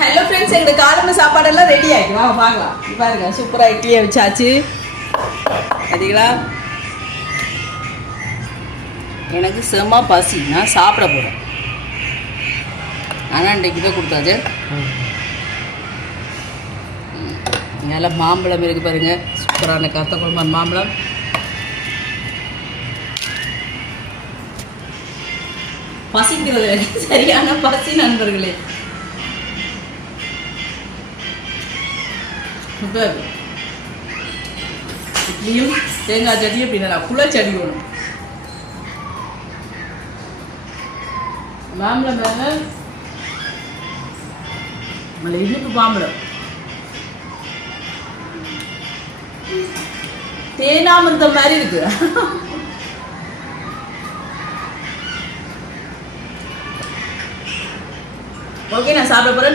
Hello friends, எங்களுக்கு காலம்பு சாப்பாடெல்லாம் ready ஆகிட்டு வாங்க பார்க்கலாம். பாருங்க, சூப்பராக இட்லியை வச்சாச்சு. பார்த்தீங்களா, எனக்கு செம்ம பசி, நான் சாப்பிட போகிறேன். ஆனால் இன்றைக்கு இதை கொடுத்தாச்சு. நல்லா மாம்பழம் இருக்குது பாருங்கள், சூப்பரான கத்த குழம்பு மாம்பழம். பசிக்கிறது சரியான பசி நண்பர்களே. இட்லியும் தேங்காய் சட்னியும் அப்படின்னா குளச்சடி ஒன்று மாம்பழம் வேங்க, நல்ல இனிப்பு மாம்பழம், தேனாமிர்தம் மாதிரி இருக்கு. ஓகே, நான் சாப்பிட போறேன்.